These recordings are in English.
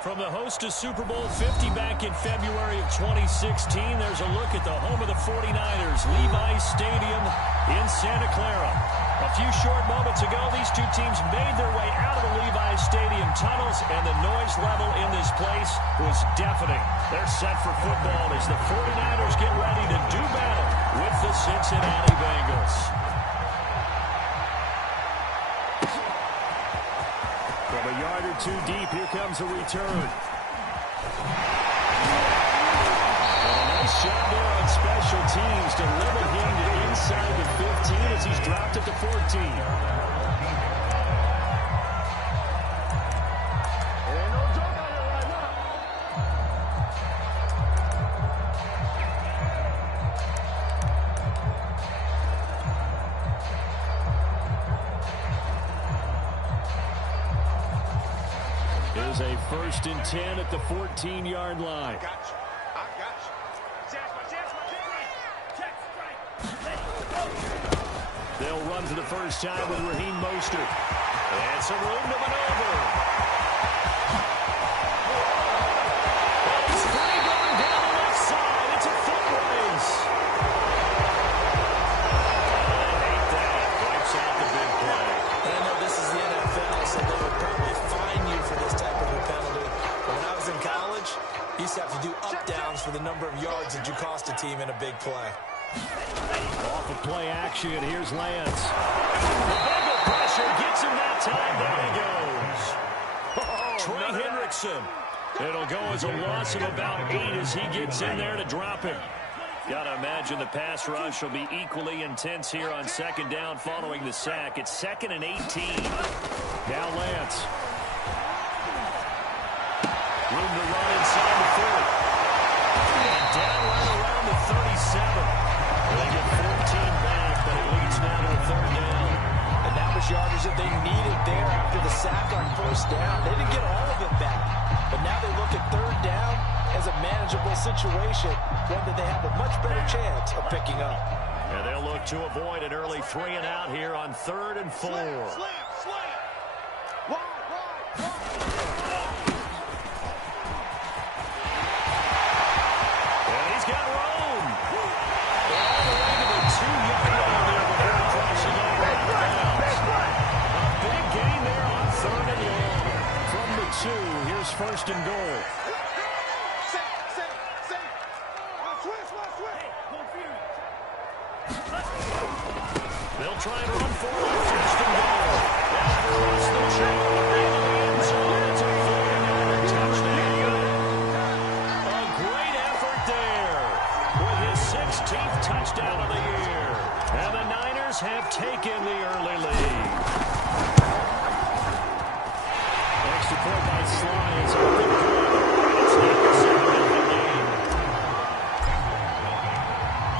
From the host to Super Bowl 50 back in February of 2016, there's a look at the home of the 49ers, Levi's Stadium in Santa Clara. A few short moments ago, these two teams made their way out of the Levi's Stadium tunnels, and the noise level in this place was deafening. They're set for football as the 49ers get ready to do battle with the Cincinnati Bengals. From a yard or two deep, here comes a return. And a nice job there on special teams to limit him to inside the 15 as he's dropped at the 14. Here's a 1st and 10 at the 14-yard line. I got you. They'll run for the first time with Raheem Mostert. And some room to maneuver. It's free going down the left side. It's a foot race. I hate that. Wipes out the big play. I know this is the NFL, so they would probably fine you for this type of a penalty. But when I was in college, you used to have to do up-downs for the number of yards that you cost a team in a big play. Off of play action, here's Lance. The Bengal pressure gets him that time. There he goes. Trey Hendrickson. It'll go as a loss of about 8 as he gets in there to drop him. Got to imagine the pass rush will be equally intense here on 2nd down following the sack. It's 2nd and 18. Now Lance. Room to run inside the 30. And down right around the 37. They get 14 back, but it leads now to a 3rd down. And that was yardage that they needed there after the sack on 1st down. They didn't get all of it back. But now they look at 3rd down as a manageable situation, one that they have a much better chance of picking up. And they'll look to avoid an early 3 and out here on 3rd and 4. Slam. And he's got room. All the way to the 2-yard line there before crossing over out of bounds. A big gain there on 3rd and long. From the 2, here's 1st and goal. They'll try and run for it. 1st and goal. Across the channel. End zone. It's a 49er touchdown. A great effort there with his 16th touchdown of the year. And the Niners have taken the early lead. Extra point by Sly is up and good. It's not the 2nd of the lead.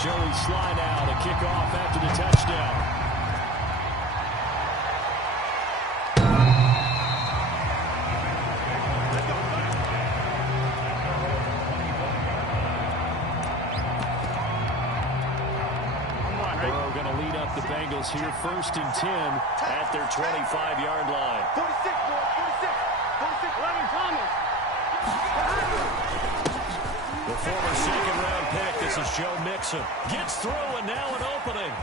Joey Sly now to kick off after the touchdown. The Bengals here 1st and 10 at their 25-yard line. 46, 11 Thomas. The former 2nd-round pick, this is Joe Mixon. Gets through and now an opening.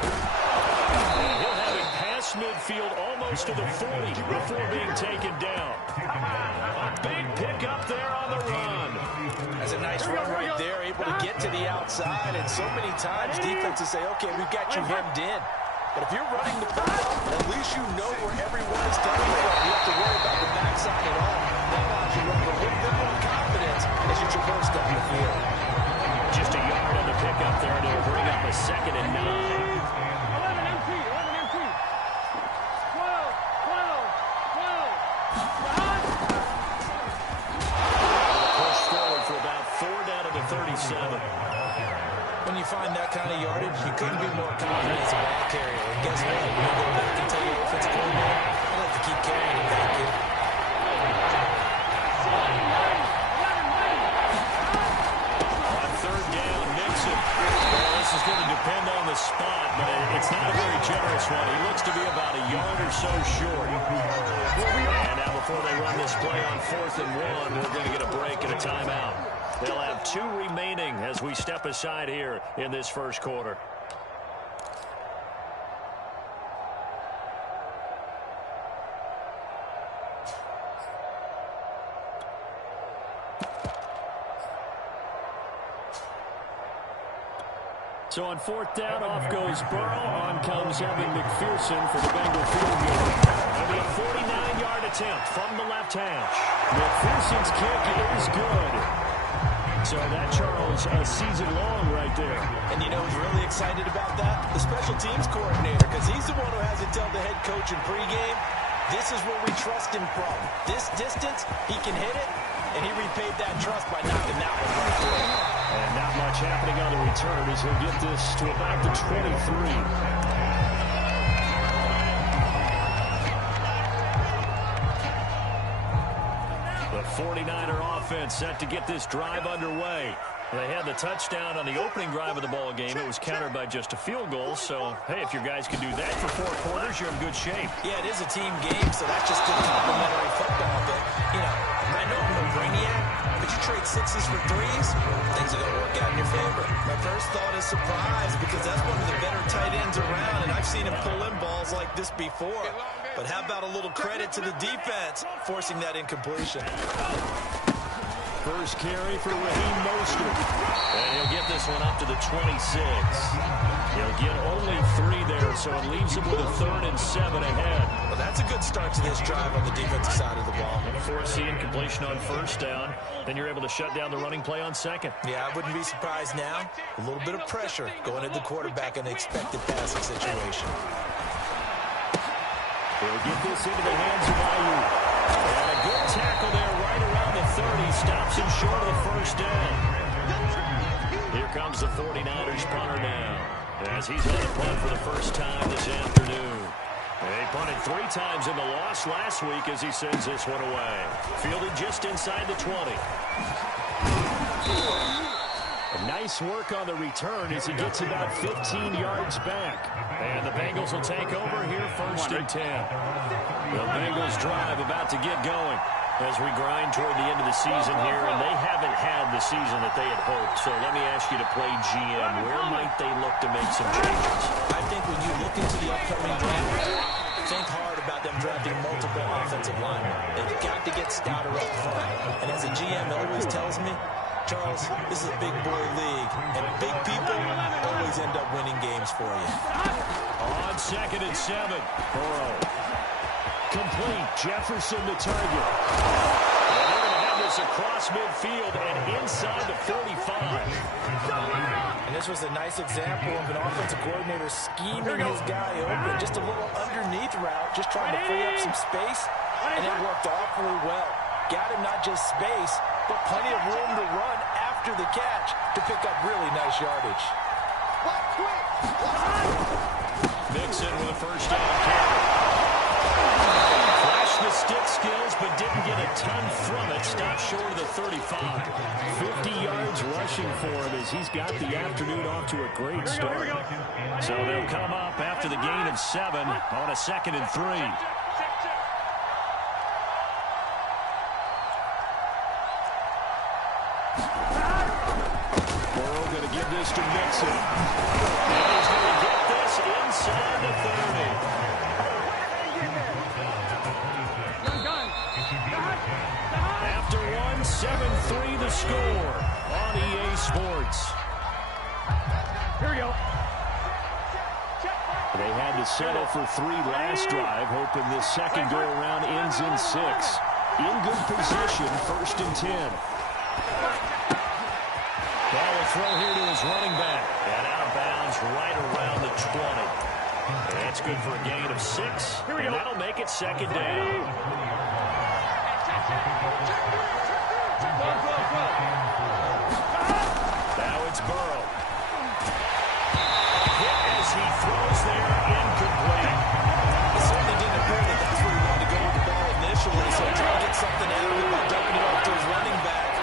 And he'll have it past midfield almost to the 40 before being taken down. A big pickup there on the run. That's a nice run right there, able to get to the outside. And so many times defenses say, okay, we've got you hemmed in. But if you're running the football, at least you know where everyone is coming from. You have to worry about the backside at all. That allows you to run with a little bit more confidence as you traverse down the field. Just a yard on the pickup there to bring up a 2nd and 9. 11 MT. 12. Push forward for about 4 down to the 37. When you find that kind of yardage, you couldn't be more confident as a ball carrier. And guess what? When you go back and tell your offensive coordinator, I like to keep carrying it, thank you. On 3rd down, Nixon. Well, this is going to depend on the spot, but it's not a very generous one. He looks to be about a yard or so short. And now before they run this play on 4th and 1. We're going to get a break and a timeout. They'll have 2 remaining as we step aside here in this first quarter. So on 4th down, off goes Burrow. On comes Evan McPherson for the Bengal field goal. It'll be a 49-yard attempt from the left hash. McPherson's kick is good. So that, Charles, a season long right there. And you know who's really excited about that? The special teams coordinator, because he's the one who has to tell the head coach in pregame, this is where we trust him from. This distance, he can hit it, and he repaid that trust by knocking that one right through. And not much happening on the return as he'll get this to about the 23. The 49er offense set to get this drive underway. They had the touchdown on the opening drive of the ball game. It was countered by just a field goal. So, hey, if your guys can do that for 4 quarters, you're in good shape. Yeah, it is a team game, so that's just good complimentary football. But, you know, I know I'm no brainiac, but you trade 6s for 3s, things are going to work out in your favor. My first thought is surprise, because that's one of the better tight ends around, and I've seen him pull in balls like this before. But how about a little credit to the defense forcing that incompletion? First carry for Raheem Mostert. And he'll get this one up to the 26. He'll get only 3 there, so it leaves him with a 3rd and 7 ahead. Well, that's a good start to this drive on the defensive side of the ball. Forcing completion on 1st down. Then you're able to shut down the running play on 2nd. Yeah, I wouldn't be surprised now. A little bit of pressure going at the quarterback in the expected passing situation. He'll get this into the hands of Ayuk. And a good tackle there right around the 30. Stops him short of the 1st down. Here comes the 49ers punter now, as he's on the punt for the first time this afternoon. They punted 3 times in the loss last week as he sends this one away. Fielded just inside the 20. Nice work on the return as he gets about 15 yards back. And the Bengals will take over here 1st and 10. The Bengals drive about to get going as we grind toward the end of the season here, and they haven't had the season that they had hoped. So let me ask you to play GM. Where might they look to make some changes? I think when you look into the upcoming draft, think hard about them drafting multiple offensive linemen. They've got to get stouter up front. And as a GM always tells me, Charles, this is a big boy league, and big people always end up winning games for you. On 2nd and 7, Burrow. Complete. Jefferson the target. And they're going to have this across midfield and inside the 45. And this was a nice example of an offensive coordinator scheming his guy open. Just a little underneath route, just trying to free up some space, and it worked awfully well. Got him not just space, but plenty of room to run after the catch to pick up really nice yardage. Mixon with a 1st down carry. Flashed the stick skills, but didn't get a ton from it. Stopped short of the 35. 50 yards rushing for him as he's got the afternoon off to a great start. So they'll come up after the gain of 7 on a 2nd and 3. To Mixon. And he's going to get this inside the 30. After 1, 7-3 the score on EA Sports. Here we go. They had to settle for 3 last drive, hoping this second go-around ends in 6. In good position, 1st and 10. Ball will throw here to his running back. And out of bounds right around the 20. That's good for a gain of 6. And that'll make it 2nd down. Now it's Burrow. Hit as he throws there, incomplete. It certainly didn't appear that that's where he wanted to go with the ball initially, so he tried to get something out of it by dumping it off to his running back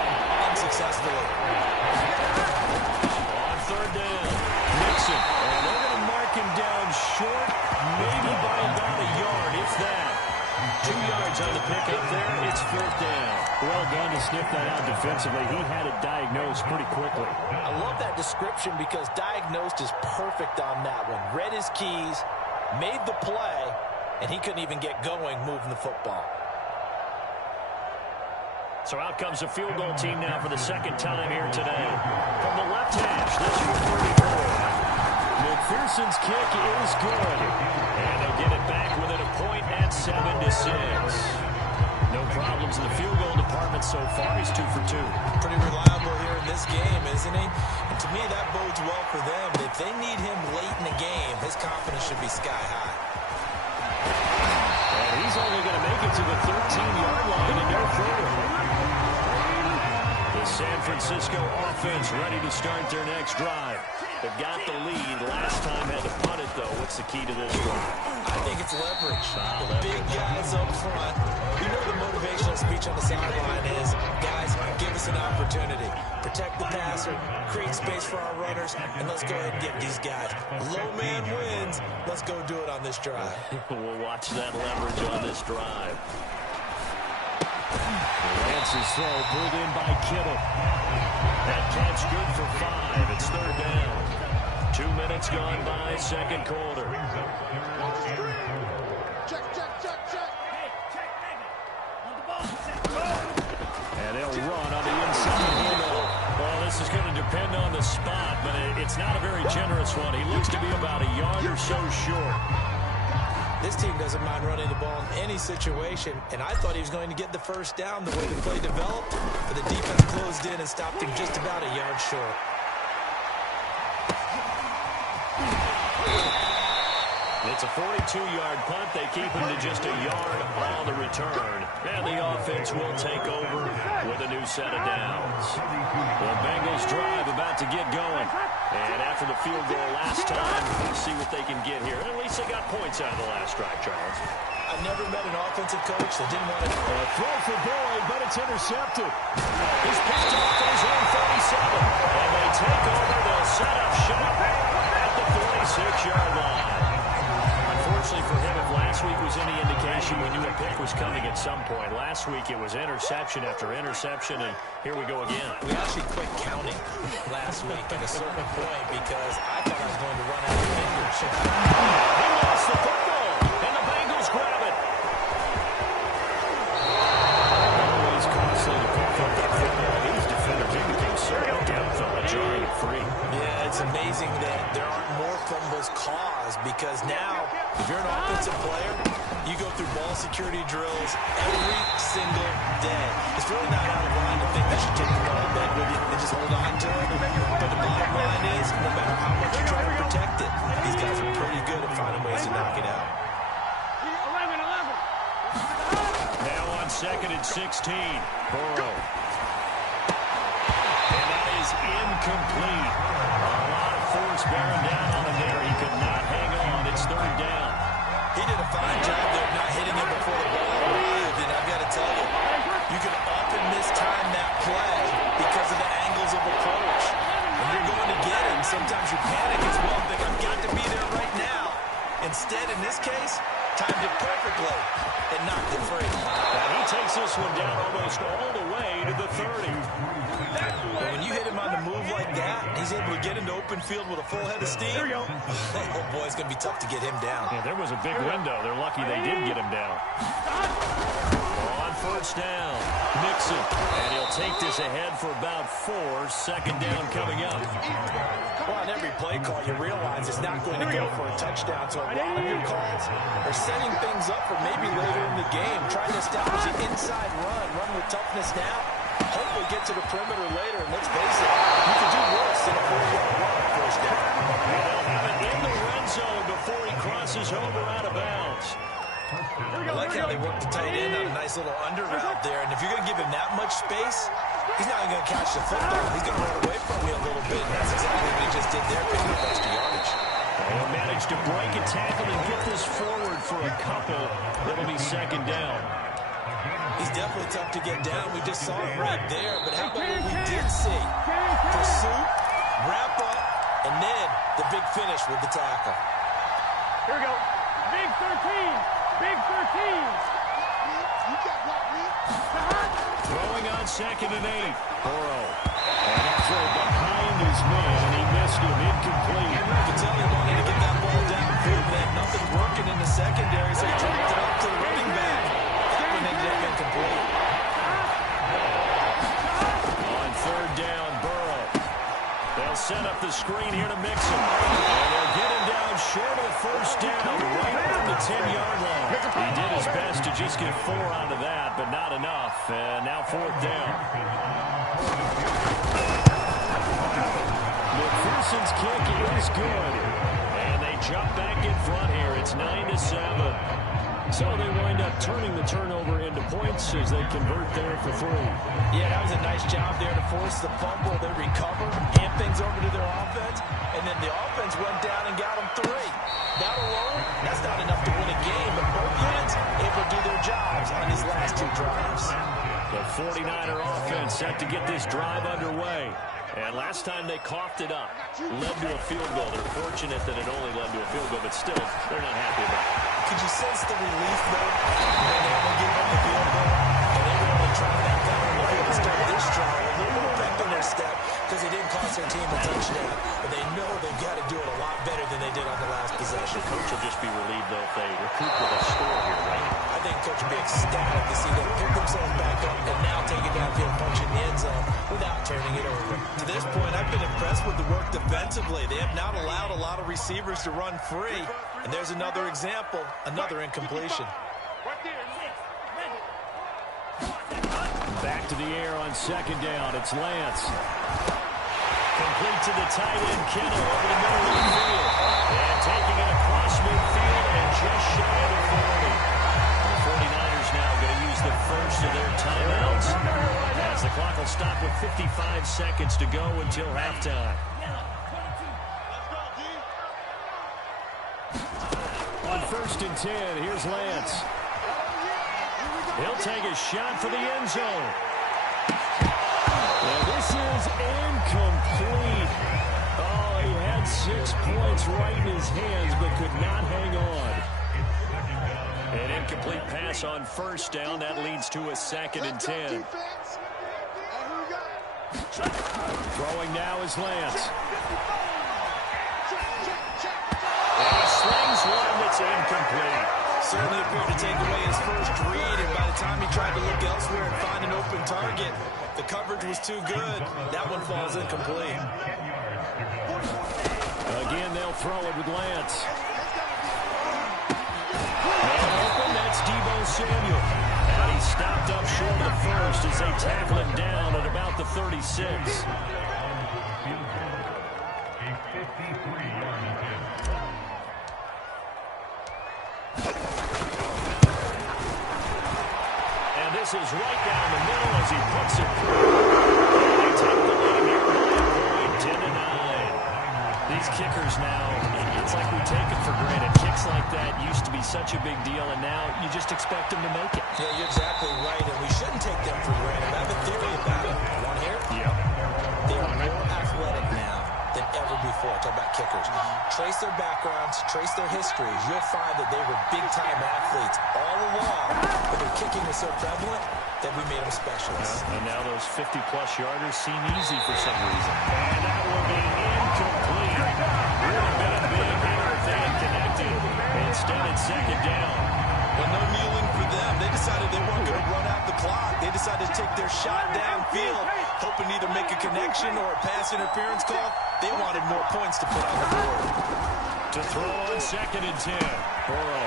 unsuccessfully. On 3rd down, Mixon. And they're going to mark him down short, maybe by about a yard, if that. 2 yards yards on the pickup there. It's 4th down. Well done to sniff that out defensively. He had it diagnosed pretty quickly. I love that description because diagnosed is perfect on that one. Read his keys, made the play, and he couldn't even get going moving the football. So out comes a field goal team now for the second time here today. From the left hash, this from 34. McPherson's kick is good. And they'll get it back within a point at 7-6. No problems in the field goal department so far. He's 2 for 2. Pretty reliable here in this game, isn't he? And to me, that bodes well for them. If they need him late in the game, his confidence should be sky high. And he's only going to make it to the 13-yard line and no further. The San Francisco offense ready to start their next drive. They've got the lead. Last time had to punt it, though. What's the key to this one? I think it's leverage. The big guys up front. You know the motivational speech on the sideline is, guys, give us an opportunity. Protect the passer, create space for our runners, and let's go ahead and get these guys. Low man wins. Let's go do it on this drive. We'll watch that leverage on this drive. Lance's throw pulled in by Kittle. That catch good for 5. It's 3rd down. 2 minutes gone by, second quarter. Check. Hey, check, David. On the ball. And they'll run on the inside handle. Well, this is going to depend on the spot, but it's not a very generous one. He looks to be about a yard or so short. This team doesn't mind running the ball in any situation, and I thought he was going to get the first down the way the play developed, but the defense closed in and stopped him just about a yard short. It's a 42-yard punt. They keep him to just a yard on the return. And the offense will take over with a new set of downs. The Bengals drive about to get going. And after the field goal last time, we'll see what they can get here. At least they got points out of the last drive, Charles. I've never met an offensive coach that didn't want to... throw for Boyd, but it's intercepted. He's picked off at his own 37. And they take over. They'll set up shop at the 46-yard line. Unfortunately for him, if last week was any indication, we knew a pick was coming at some point. Last week it was interception after interception, and here we go again. We actually quit counting last week at a certain point because I thought I was going to run out of fingers. He lost the football, and the Bengals grab it. Always costly to pick up that football. These defenders indicate so depth on a jarring free. Yeah, it's amazing that there aren't more fumbles caused because now, if you're an offensive player, you go through ball security drills every single day. It's really not out of line to think they should take the ball in bed with you and just hold on to it. But the bottom line is, no matter how much you try to protect it, these guys are pretty good at finding ways to knock it out. 11. Now on 2nd and 16. Burrow. And that is incomplete. A lot of force bearing down on him there. He could not hang on. It's 3rd down. He did a fine job there of not hitting him before the ball arrived, and I've got to tell you, you can often mistime that play because of the angles of approach. When you're going to get him, sometimes you panic as well, think, I've got to be there right now. Instead, in this case, timed it perfectly and knocked it free. And he takes this one down almost all the way to the 30. But when you hit him on the move like that, he's able to get into open field with a full head of steam. Oh, boy, it's going to be tough to get him down. Yeah, there was a big window. They're lucky they did get him down. On 1st down, Mixon. And he'll take this ahead for about 4. 2nd down coming up. Well, on every play call, you realize it's not going to go for a touchdown. So a lot of your calls are setting things up for maybe later in the game, trying to establish an inside run with toughness now. Hopefully get to the perimeter later, and let's face it, you can do worse than a 40-yard run on 1st down. And they'll have it in the red zone before he crosses over out of bounds. I like how they work the tight end on a nice little under route there, and if you're going to give him that much space, he's not even going to catch the football. He's going to run away from you a little bit, and that's exactly what he just did there, picking up extra yardage. He'll manage to break a tackle and get this forward for a couple. It'll be 2nd down. He's definitely tough to get down. We just saw it right there. But how about what we did see? Pursuit, wrap up, and then the big finish with the tackle. Here we go. Big 13. Big 13. 2nd and 8. Burrow. And a throw behind his man. He missed him. Incomplete. You can tell he wanted to get that ball downfield, but had nothing working in the secondary, so he dropped it up to the running back. That one ended up incomplete. On 3rd down, Burrow. They'll set up the screen here to mix him. And they'll get him down short of 1st down, right on the 10-yard line. He did his best to just get 4 out of that, but not enough. And now 4th down. McPherson's kick is good. And they jump back in front here. It's 9-7. So they wind up turning the turnover into points as they convert there for 3. Yeah, that was a nice job there to force the fumble. They recover, hand things over to their offense, and then the offense went down and got them 3. That alone, that's not enough to win a game, but both units able to do their jobs on these last 2 drives. The 49er offense set to get this drive underway. And last time they coughed it up, led to a field goal. They're fortunate that it only led to a field goal, but still, they're not happy about it. Could you sense the relief, though, when they only give up the field goal? And they were able to try back down on the field to start this drive. A little more pep in their step because they didn't cost their team a touchdown. But they know they've got to do it a lot better than they did on the last possession. Coach will just be relieved, though, if they recoup with a score here, right? I think Coach will be ecstatic to see them pick themselves back up and now take it downfield, punch in the end zone without turning it over. To this point, I've been impressed with the work defensively. They have not allowed a lot of receivers to run free. And there's another example, another incompletion. Back to the air on 2nd down. It's Lance. Complete to the tight end, Kittle, over the middle of the field. And taking it across midfield and just shy of the 40. The 49ers now going to use the first of their timeouts as the clock will stop with 55 seconds to go until halftime. On 1st and 10, here's Lance. He'll take a shot for the end zone. Well, this is incomplete. Oh, he had 6 points right in his hands, but could not hang on. An incomplete pass on 1st down. That leads to a 2nd and 10. Throwing now is Lance. And he slings one that's incomplete. Certainly appeared to take away his first read, and by the time he tried to look elsewhere and find an open target, the coverage was too good. That one falls incomplete. Again, they'll throw it with Lance. Man open, that's Deebo Samuel. And he stopped up short of the first as they tackle him down at about the 36. And this is right down the middle as he puts it through. And they take the lead here by a point, 10-9. These kickers now, it's like we take them for granted. Kicks like that used to be such a big deal, and now you just expect them to make it. Yeah, you're exactly right, and we shouldn't take them for granted. I have a theory about it. Want to hear it? Yeah. They are more athletic now than ever before. Talk about kickers. Trace their backgrounds, trace their histories. You'll find that they were big-time athletes all along, but their kicking was so prevalent that we made them specialists. Yeah, and now those 50-plus yarders seem easy for some reason. And that will be incomplete. Would have been a big hitter if they had connected. Instead, it's 2nd down. Well, no kneeling for them. They decided they weren't going to run out the clock. They decided to take their shot downfield, hoping to either make a connection or a pass interference call. They wanted more points to put on the board. To throw on 2nd and 10. Burrow.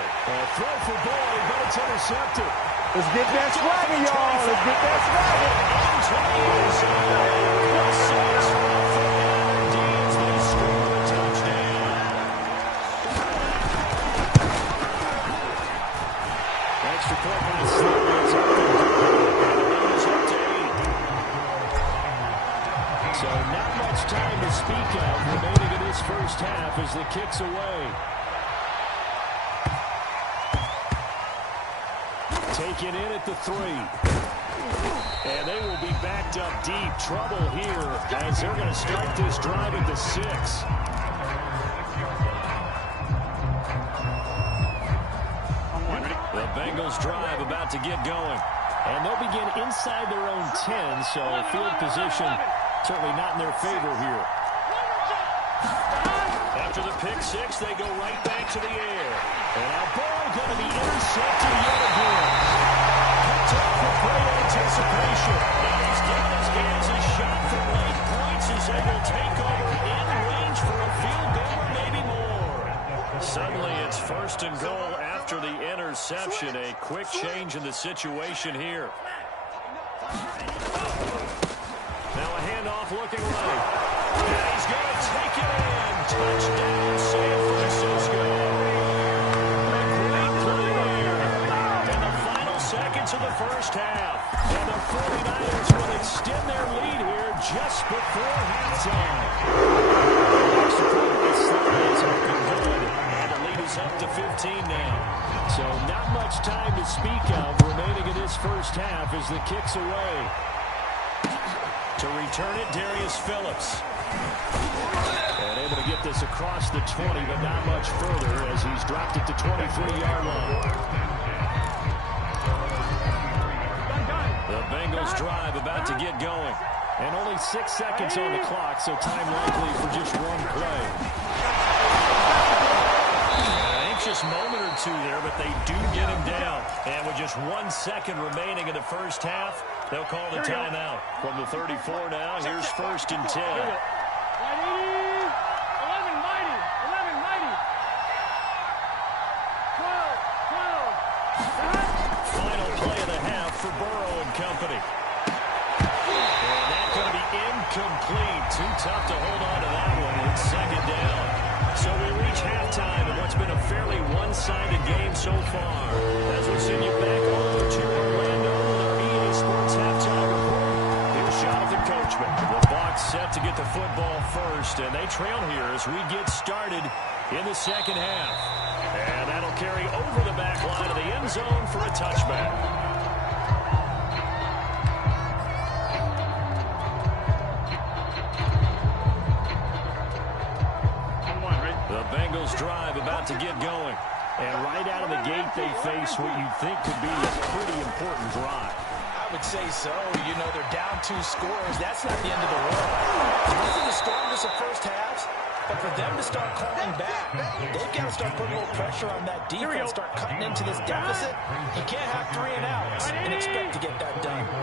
Throw for Boyd, but it's intercepted. Let's get that swagger, y'all. Let's get that swagger. Into the end zone. The 6 for the Deans. They score a touchdown. Extra point by Slaughter. It's up to It is up to 8. So not much time to speak of remaining in this first half as the kick's away. Taken in at the 3. And they will be backed up deep. Trouble here as they're going to start this drive at the 6. The Bengals drive about to get going. And they'll begin inside their own 10, so field position certainly not in their favor here. After the pick six, they go right back to the air. And now ball going to be intercepted yet again. Picked up with great anticipation. Now he's given his guys a shot for late points as they will take over in range for a field goal or maybe more. Suddenly it's first and goal after the interception. A quick change in the situation here. Now a handoff looking right. And he's going to take it in. Touchdown, San Francisco. A great play there. In the final seconds of the first half. And the 49ers will extend their lead here just before halftime. Extra point, this slide has been good. And the lead is up to 15 now. So not much time to speak of remaining in this first half as the kick's away. To return it, Darius Phillips. And able to get this across the 20, but not much further as he's dropped it to 23-yard line. The Bengals drive about to get going. And only 6 seconds on the clock, so time likely for just one play. An anxious moment or two there, but they do get him down. And with just 1 second remaining in the first half, they'll call the timeout. From the 34 now, here's first and 10. 12. Final play of the half for Burrow and company. And that's going to be incomplete. Too tough to hold on to that one. It's second down. So we reach halftime in what's been a fairly one-sided game so far. As we send you back over to Orlando with our EA Sports Halftime Report. Here's Jonathan Coachman. The Bucs set to get the football first, and they trail here as we get started in the second half. And that'll carry over the back line of the end zone for a touchback. The Bengals drive about to get going. And right out of the gate, they face what you think could be a pretty important drive. I would say so. You know, they're down 2 scores. That's not the end of the world. Those are the strongest of first halves. But for them to start clawing back, they've got to start putting a little pressure on that defense, start cutting into this deficit. You can't have 3 and outs and expect to get that done. 12.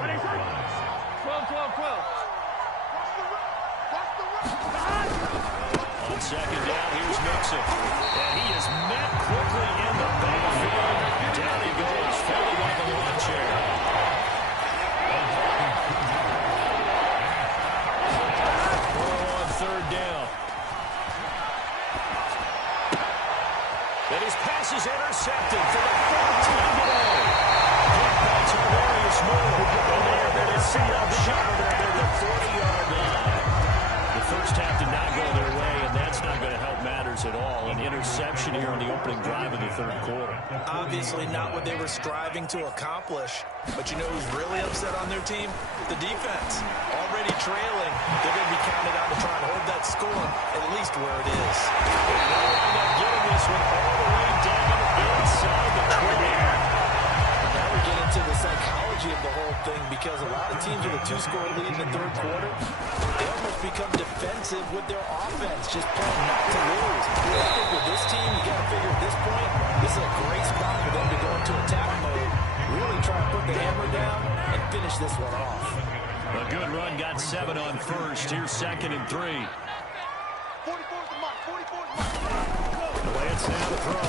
On second down, here's Mixon. And he is met quickly in the backfield. Down he goes, falling like a lawn chair. On third down. And his pass is intercepted for the 3rd time today. Hit by Tarvarius Moore. And they are going to set up shop at the 40-yard line. The first half did not go their way, and that's not going to help matters at all. An interception here on the opening drive of the 3rd quarter. Obviously not what they were striving to accomplish. But you know who's really upset on their team? The defense. Already trailing. They're going to be counted on to try and hold that score at least where it is. And they'll end up getting this one all the way down inside the 20. Now we get into the psychology of the whole thing because a lot of teams with a 2-score lead in the 3rd quarter, they almost become defensive with their offense, just playing not to lose. I think with this team, you got to figure at this point, this is a great spot for them to go into attack mode, really try to put the hammer down and finish this one off. A good run, got 7 on first. Here's 2nd and 3. 44's the mark. Lance now to throw.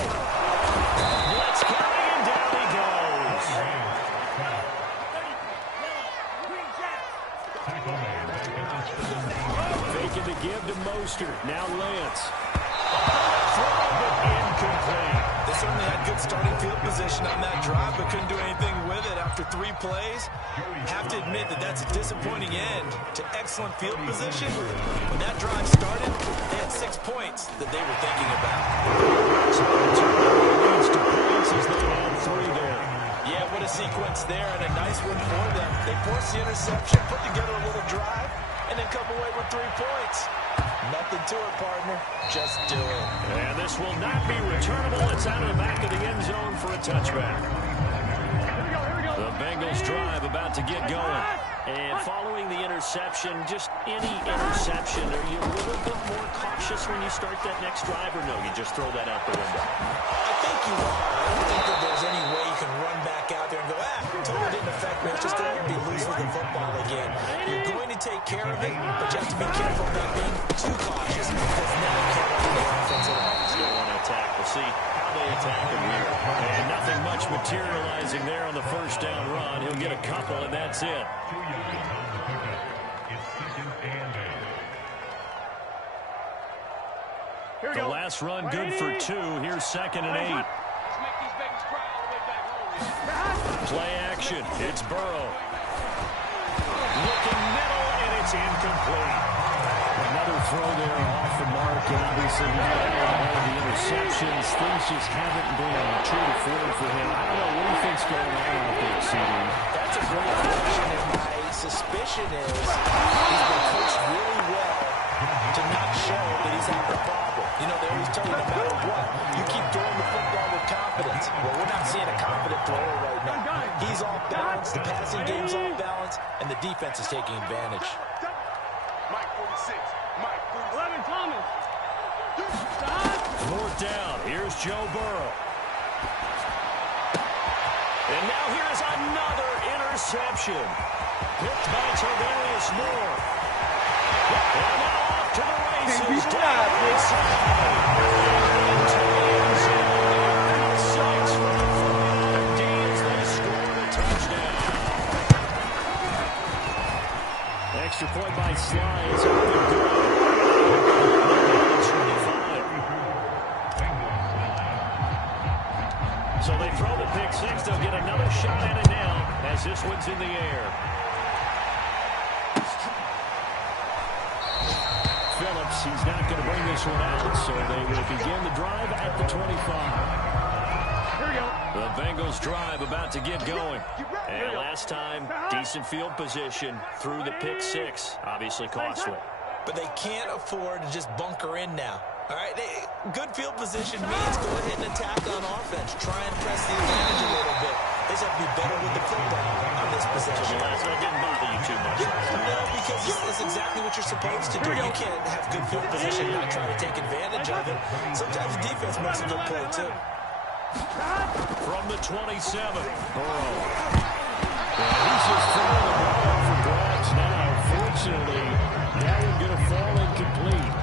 Blitz coming, and down he goes. Faking the give to Mostert. Now Lance. Throw, but incomplete. They certainly had good starting field position on that drive, but couldn't do anything with it after 3 plays. Have to admit that that's a disappointing end to excellent field position. When that drive started, they had 6 points that they were thinking about. Leads to points as they add 3 there. Yeah, what a sequence there, and a nice one for them. They forced the interception, put together a little drive, and then come away with 3 points. Nothing to it, partner. Just do it. And this will not be returnable. It's out of the back of the end zone for a touchback. The Bengals drive about to get going. And following the interception, just any interception, are you a little bit more cautious when you start that next drive, or no, you just throw that out the window? I think you are. I don't think that there's any way you can run back out there and go, totally didn't affect me. Let's just go ahead and be loose with the football again. You're going to take care of it, but you have to be careful about being too cautious because now you can't run the offense at all. Still want to attack. We'll see how they attack him here. And nothing much materializing there on the first down run. He'll get a couple, and that's it. The last run good for 2. Here's 2nd and 8. Play action. It's Burrow. Looking middle, and it's incomplete. Another throw there off the mark, and obviously he's battling all of the interceptions. Things just haven't been true to form for him. I don't know what he thinks going on out there, CD. That's a great question, and my suspicion is he's been coached really well to not show that he's having a problem. You know, they always tell you no matter what, you keep throwing the football with confidence. Well, we're not seeing a confident thrower right now. He's off balance, the passing game's off balance, and the defense is taking advantage. Mike 46, Mike 11, Thomas. 4th down. Here's Joe Burrow. And now here's another interception. Picked by Tavarius Moore. And now off to the races. Down into the end zone. 6 for the D as they score a touchdown. Extra point by Sly is up and good. 25. So they throw the pick 6. They'll get another shot at it now as this one's in the air. Phillips, he's not going to bring this one out, so they will begin the drive at the 25. Here we go. The Bengals drive about to get going. And last time, decent field position through the pick 6. Obviously costly. But they can't afford to just bunker in now. All right, good field position means go ahead and attack on offense. Try and press the advantage a little bit. They just have to be better with the football on this possession. So that didn't bother you too much. No, because it's exactly what you're supposed to do. You can't have good field position and not try to take advantage of it. Sometimes the defense makes a good play, too. From the 27. Burrow. He's just throwing the ball for grabs now. Fortunately, that one going to fall incomplete.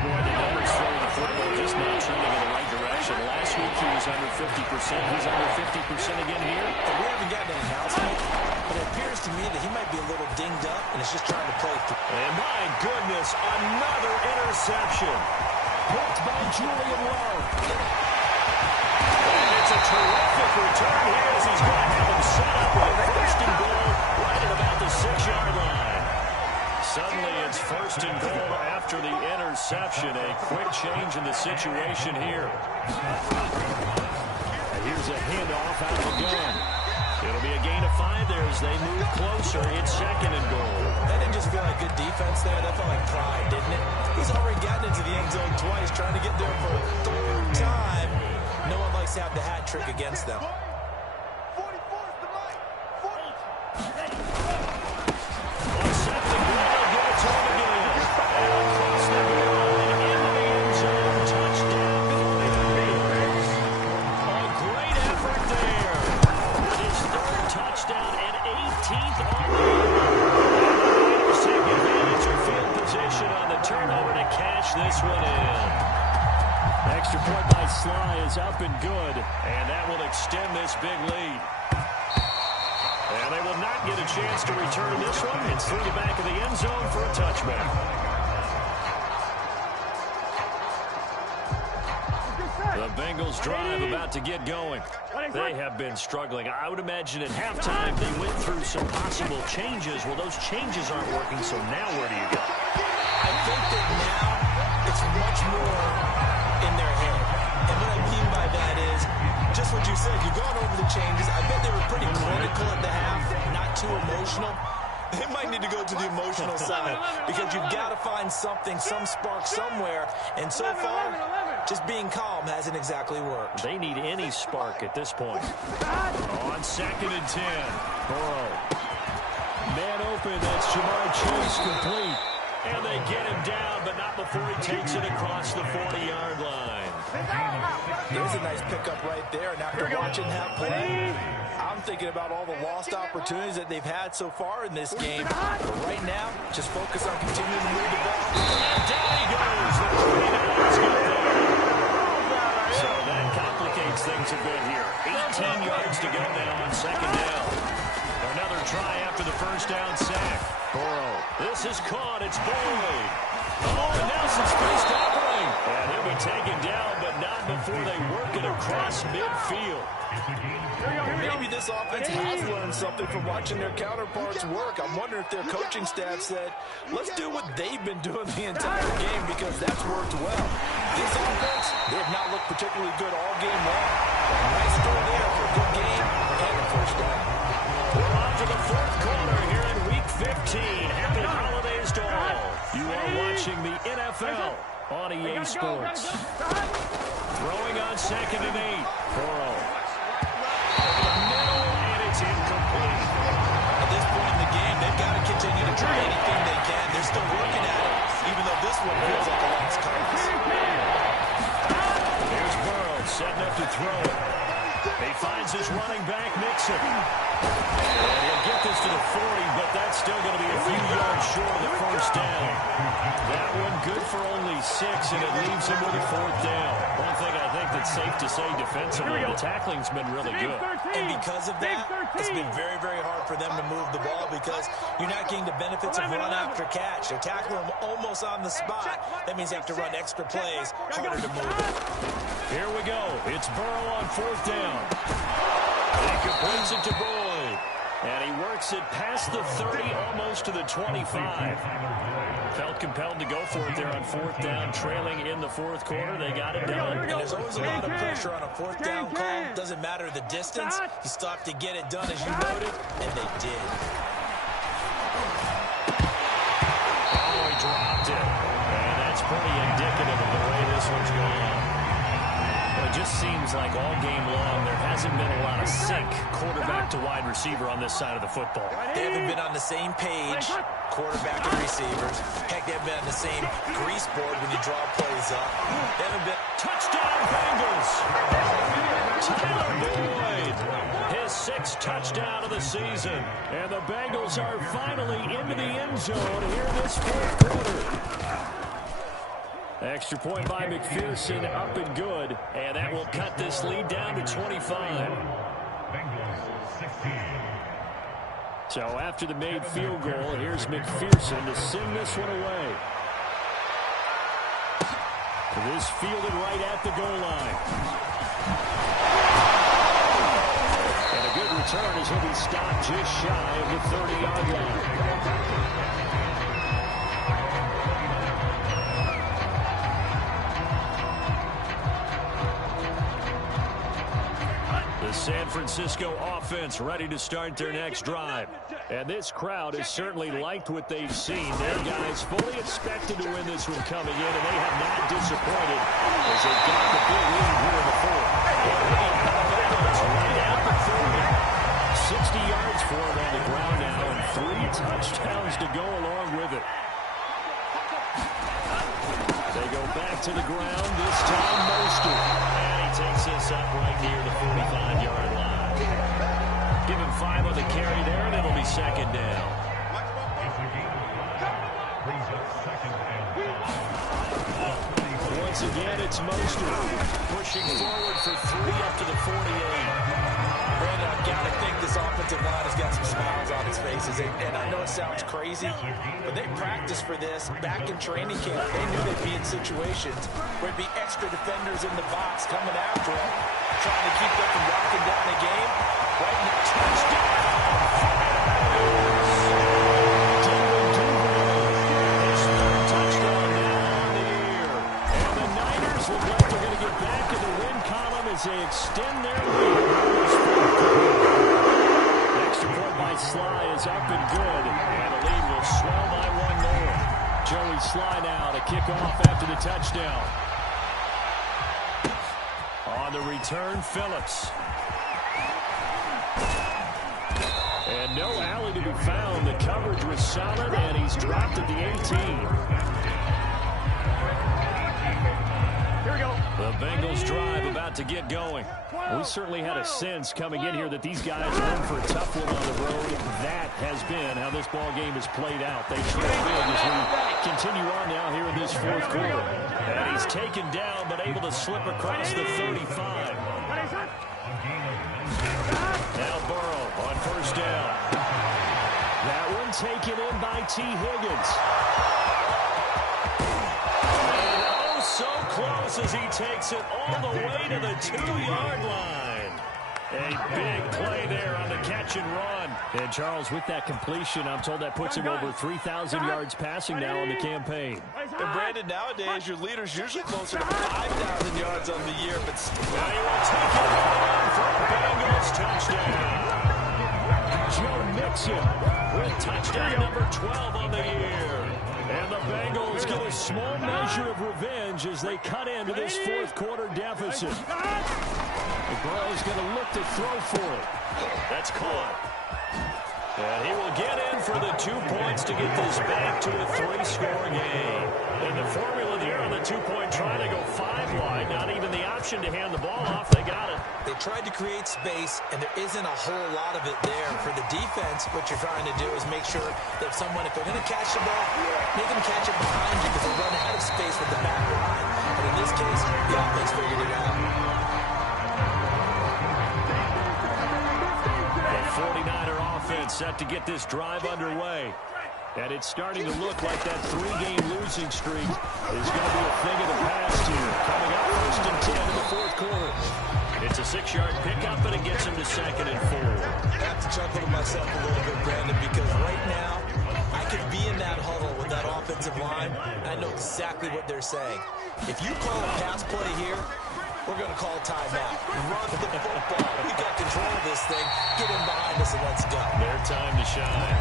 Boy, the numbers throwing the football just not trending in the right direction. Last week he was under 50%. He's under 50% again here. But we haven't gotten an announcement, but it appears to me that he might be a little dinged up and is just trying to play through. And my goodness, another interception. Picked by Julian Lowe. And it's a terrific return here as he's going to have him set up with a 1st and goal right at about the 6-yard line. Suddenly it's 1st and goal after the interception. A quick change in the situation here. And here's a handoff out of the gun. It'll be a gain of 5 there as they move closer. It's 2nd and goal. That didn't just feel like good defense there. That felt like pride, didn't it? He's already gotten into the end zone twice, trying to get there for a 3rd time. No one likes to have the hat trick against them. 44 is the mic. 40. On 2nd and goal, they'll give it to him again. And across the middle and into the end zone. Touchdown. A great effort there. His 3rd touchdown and 18th on the year. And the Raiders take advantage of field position on the turnover to cash this one in. Extra point by Sly is up and good, and that will extend this big lead. And they will not get a chance to return this one. It's through the back of the end zone for a touchback. The Bengals drive about to get going. They have been struggling. I would imagine at halftime they went through some possible changes. Well, those changes aren't working, so now where do you go? I think that now it's much more in their head. And what I mean by that is just what you said. You've gone over the changes. I bet they were pretty clinical at the half, not too emotional. They might need to go to the emotional side because you've got to find something, some spark somewhere. And so far, just being calm hasn't exactly worked. They need any spark at this point. On 2nd and 10. Burrow. Man open, that's Jamar Chase complete. And they get him down, but not before he takes it across the 40-yard line. There's a nice pickup right there. And after watching that play, I'm thinking about all the lost opportunities that they've had so far in this game. But right now, just focus on continuing to move the ball. And down he goes. The 49ers get there. So that complicates things a bit here. 18 yards to go now on second down. Another try after the first down sack. Burrow. This is caught. It's Boyd. Oh, and now some space to operate. And he'll be taken down, but not before they work it across midfield. Maybe this offense has learned something from watching their counterparts work. I'm wondering if their coaching staff said, let's do what they've been doing the entire game because that's worked well. This offense, they have not looked particularly good all game long. Nice throw there for a good game and a first down. We're on to the fourth quarter here in Week 15. Happy holidays to all. You are watching the NFL on EA Sports. Throwing on 2nd and 8. Burrow. Middle, and it's incomplete. At this point in the game, they've got to continue to try anything they can. They're still working at it, even though this one feels like a lost cause. Here's Burrow setting up to throw it. He finds his running back, Mixon. And he'll get this to the 40, but that's still going to be a few yards short of the first down. That one good for only 6, and it leaves him with a 4th down. One thing I think that's safe to say defensively, the tackling's been really good. And because of that, it's been very, very hard for them to move the ball because you're not getting the benefits of run after catch. They're tackling them almost on the spot. That means you have to run extra plays, harder to move it. Here we go. It's Burrow on 4th down. He completes it to Boyd. And he works it past the 30, almost to the 25. Felt compelled to go for it there on 4th down, trailing in the 4th quarter. They got it done. And there's always a lot of pressure on a 4th down call. Doesn't matter the distance. You still have to get it done, as you noted, and they did. Oh, he dropped it. And that's pretty indicative of the way this one's going. Well, it just seems like all game long there hasn't been a lot of sync quarterback to wide receiver on this side of the football. They haven't been on the same page, quarterback and receivers. Heck, they haven't been on the same grease board when you draw plays up. They haven't been... Touchdown, Bengals! Tyler Boyd, his 6th touchdown of the season. And the Bengals are finally into the end zone here in this 4th quarter. Extra point by McPherson, up and good. And that will cut this lead down to 25. So after the made field goal, here's McPherson to send this one away. This fielded right at the goal line. And a good return as he'll be stopped just shy of the 30-yard line. The San Francisco offense ready to start their next drive. And this crowd has certainly liked what they've seen. Their guys fully expected to win this one coming in, and they have not disappointed as they've got the big lead here in the 4th. Right at the 30. 60 yards for him on the ground now, and 3 touchdowns to go along with it. They go back to the ground, this time Mostert. And he takes this up right near the 45-yard line. Give him 5 on the carry there, and it'll be 2nd down. Once again, it's Mostert pushing forward for 3 up to the 48. Brandon, I've got to think this offensive line has got some smiles on its faces. And I know it sounds crazy, but they practiced for this back in training camp. They knew they'd be in situations where there'd be extra defenders in the box coming after them, trying to keep them from locking down the game. Right in the touchdown. His 3rd touchdown now on the year. And the Niners look like they're going to get back in the win column as they extend their lead. Extra point by Sly is up and good, and the lead will swell by 1 more. Joey Sly now to kick off after the touchdown. On the return, Phillips. And And no alley to be found. The coverage was solid, and he's dropped at the 18. Here we go. The Bengals drive about to get going. We certainly had a sense coming in here that these guys are in for a tough one on the road. That has been how this ball game has played out. They trail big as we continue on now here in this fourth quarter. And he's taken down but able to slip across the 35. Now Burrow on first down. That one taken in by T. Higgins. So close as he takes it all the way to the 2-yard line. A big play there on the catch and run. And Charles, with that completion, I'm told that puts him over 3,000 yards passing now on the campaign. And Brandon, nowadays your leader's usually closer to 5,000 yards on the year, but still. Now he will take it for a Bengals touchdown. Joe Mixon with touchdown number 12 on the year. And the Bengals get a small measure of revenge as they cut into this fourth quarter deficit. Burrow's going to look to throw for it. That's caught. And he will get in for the 2 points to get this back to a 3-score game. And the formula there on the 2-point try to go 5 wide. Not even the option to hand the ball off. They got it. They tried to create space, and there isn't a whole lot of it there. For the defense, what you're trying to do is make sure that if they're going to catch the ball, make them catch it behind you because they run out of space with the back line. But in this case, the offense figured it out. The 49er offense set to get this drive underway. And it's starting to look like that 3-game losing streak is going to be a thing of the past here. Coming up first and 10 in the fourth quarter. It's a 6-yard pickup, and it gets him to 2nd and 4. I have to chuckle to myself a little bit, Brandon, because right now I could be in that huddle with that offensive line. I know exactly what they're saying. If you call a pass play here, we're going to call timeout. Run the football. We got control of this thing. Get in behind us and let's go. Their time to shine.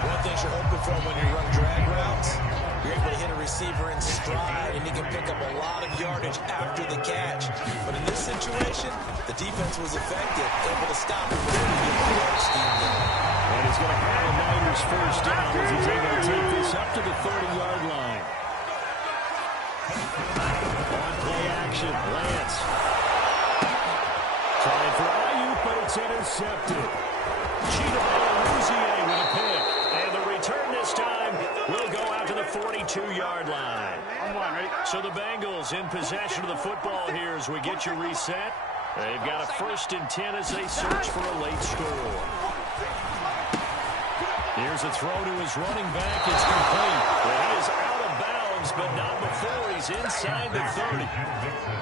One thing you're hoping for when you run drag routes, you're able to hit a receiver in stride, and he can pick up a lot of yardage after the catch. But in this situation, the defense was effective, able to stop him before he gets the yard scheme going. And he's going to have the Niners first down as he's able to take this up to the 30-yard line. On play action, Lance. Trying for Ayuk, but it's intercepted. Cheetah Luzier with a pick. And the return this time will go out to the 42-yard line. So the Bengals in possession of the football here as we get you reset. They've got a 1st and 10 as they search for a late score. Here's a throw to his running back. It's complete. Well, he is out of bounds, but not before he's inside the 30.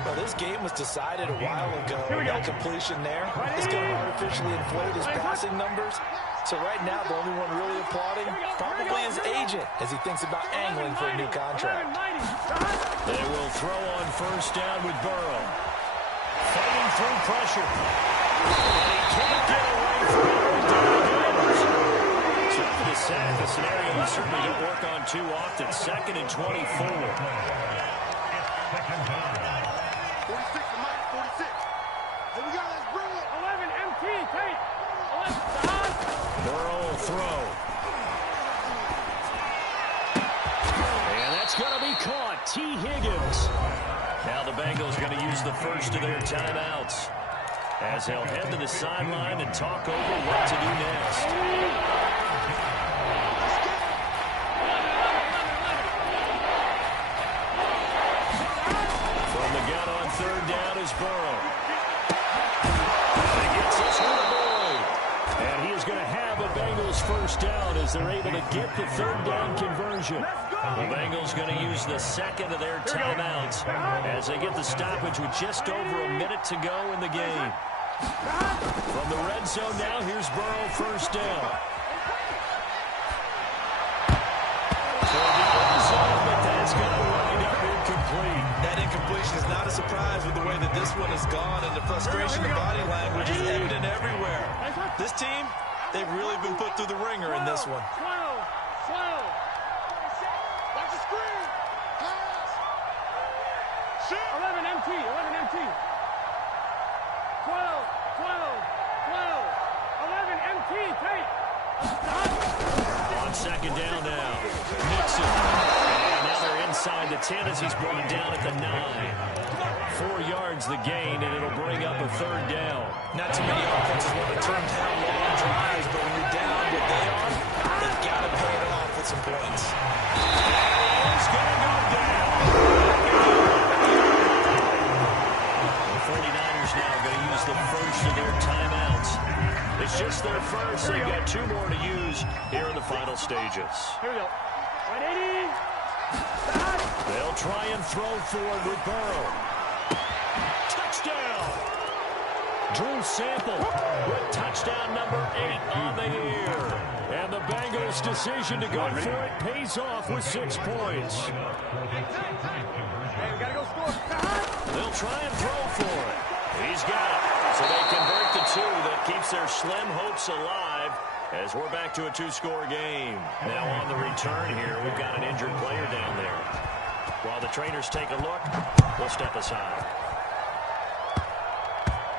Well, this game was decided a while ago. That completion there is going to artificially inflate his passing numbers. So right now, the only one really applauding probably his agent as he thinks about angling for a new contract. They will throw on first down with Burrow. Fighting through pressure. And he can't get away from it. So after the sack, the scenario you certainly don't work on too often. 2nd and 24. 46 to Mike, 46. Here we go, let's bring it. 11 MT, Tate. 11, Burrow will throw. And that's going to be caught. T. Higgins. Now the Bengals going to use the first of their timeouts as they'll head to the sideline and talk over what to do next. From the gun on 3rd down is Burrow. And he gets this one away. And he is going to have a Bengals first down as they're able to get the 3rd down conversion. The Bengals going to use the 2nd of their timeouts as they get the stoppage with just over a minute to go in the game. From the red zone now, here's Burrow first down. For the end zone, but that's going to wind up incomplete. That incompletion is not a surprise with the way that this one has gone, and the frustration in body language is evident everywhere. This team, they've really been put through the ringer in this one. Slow. Watch the screen. Pass. 11 MT, 11 MT. 12. 11 MT. On second down now. Nixon. And now they're inside the 10 as he's brought down at the 9. 4 yards the gain, and it'll bring up a third down. Not too many offenses want to turn down long drives, but when you're down what they are, they've got to pay it off with some points. He's going to go down. The 49ers now going to use the first of their timeouts. It's just their first. They've got 2 more to use here in the final stages. Here we go. 180. They'll try and throw forward with Burrow. Touchdown! Drew Sample with touchdown number 8 on the year. And the Bengals' decision to go for it pays off with 6 points. Hey, we got to go score. They'll try and throw for it. He's got it. So they convert the 2 that keeps their slim hopes alive as we're back to a 2-score game. Now on the return here, we've got an injured player down there. While the trainers take a look, we'll step aside.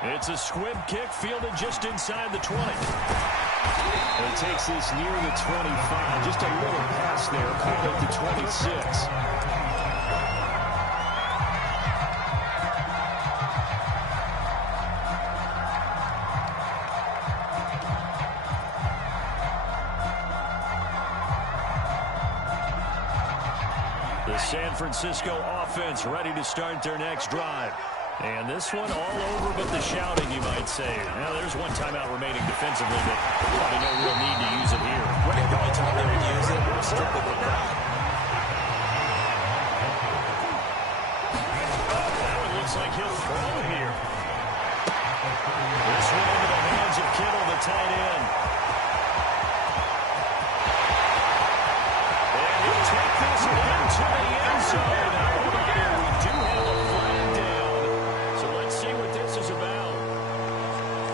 It's a squib kick fielded just inside the 20. It takes this near the 25. Just a little pass there, called at the 26. The San Francisco offense ready to start their next drive. And this one all over but the shouting, you might say. Now, there's one timeout remaining defensively, but probably no real need to use it here. Yeah, the only time they would use it was strictly the crowd. That one looks like he'll throw here. This one into the hands of Kittle, the tight end. And he'll take this into the end zone. Hold on here, we do have a flag down. So let's see what this is about.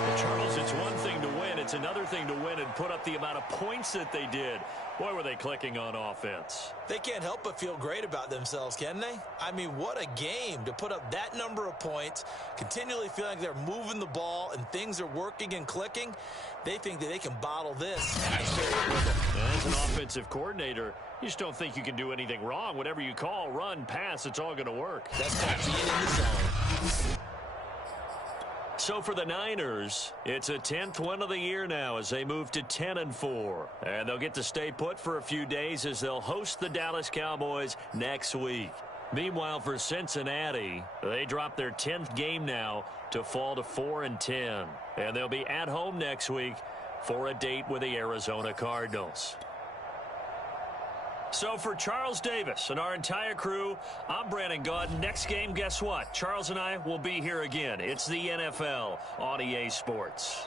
Well, Charles, it's one thing to win. It's another thing to win and put up the amount of points that they did. Boy, were they clicking on offense. They can't help but feel great about themselves, can they? I mean, what a game to put up that number of points, continually feeling like they're moving the ball and things are working and clicking. They think that they can bottle this and carry it with them. As an offensive coordinator, you just don't think you can do anything wrong. Whatever you call, run, pass, it's all going to work. That's called being in the zone. So for the Niners, it's a 10th win of the year now as they move to 10-4. And they'll get to stay put for a few days as they'll host the Dallas Cowboys next week. Meanwhile, for Cincinnati, they drop their 10th game now to fall to 4-10. And they'll be at home next week for a date with the Arizona Cardinals. So for Charles Davis and our entire crew, I'm Brandon Gaud. Next game, guess what? Charles and I will be here again. It's the NFL on EA Sports.